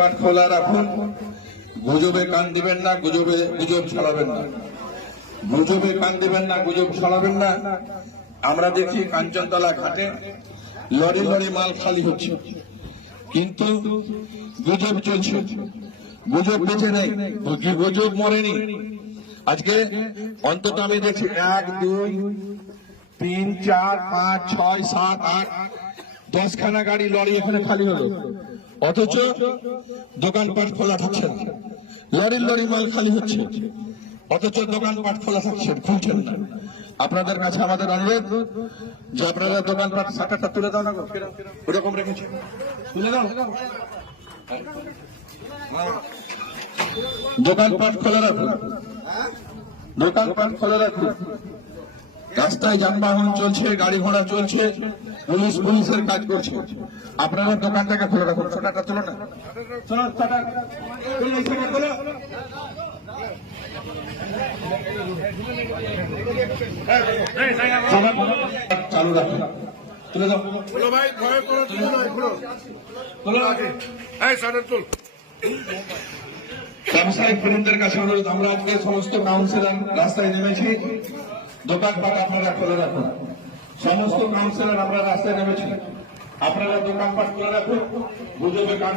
পাট খোলা রাখুন, গুজবে কান দিবেন না, গুজব ছড়াবেন না, গুজবে কান দিবেন না, গুজব ছড়াবেন না। আমরা দেখি কাঞ্চনতলা ঘাটে লরি লরি মাল খালি হচ্ছে, কিন্তু গুজব চলছে, গুজব বেঁচে নেই, গুজব মরেনি। আজকে অন্তত আমি দেখছি 1 2 3 4 5 6 7 8 10 খানা গাড়ি লরি এখানে খালি হলো, অথচ দোকানপাট খোলা থাকছে না। লরির লরি মাল খালি হচ্ছে, অথচ দোকানপাট খোলা থাকছে, খুলছেন না। আপনাদের কাছে আমাদের অনুরোধ যে আপনারা দোকানপাট শাটারটা তুলে দাও না, ওরকম রেখেছে, তুলে দাও। দোকানপাট খোলা রাখুন, দোকানপাট খোলা রাখুন। রাস্তায় যানবাহন চলছে, গাড়ি ঘোড়া চলছে, পুলিশের কাজ করছে, আপনারা দোকানটাকে খোলা রাখুন। ছোটাটা তুলো না, চালু রাখুন, তুলে দাও। ব্যবসায়িক কর্মীদের কাছে অনুরোধ, আমরা আজকে সমস্ত কাউন্সিলর রাস্তায় নেমেছি, দোকানপাট আপনারা খোলা রাখুন। সমস্ত কাউন্সিলর আমরা রাস্তায় নেমেছি, আপনারা দোকানপাট খোলা রাখুন, গুজবে কান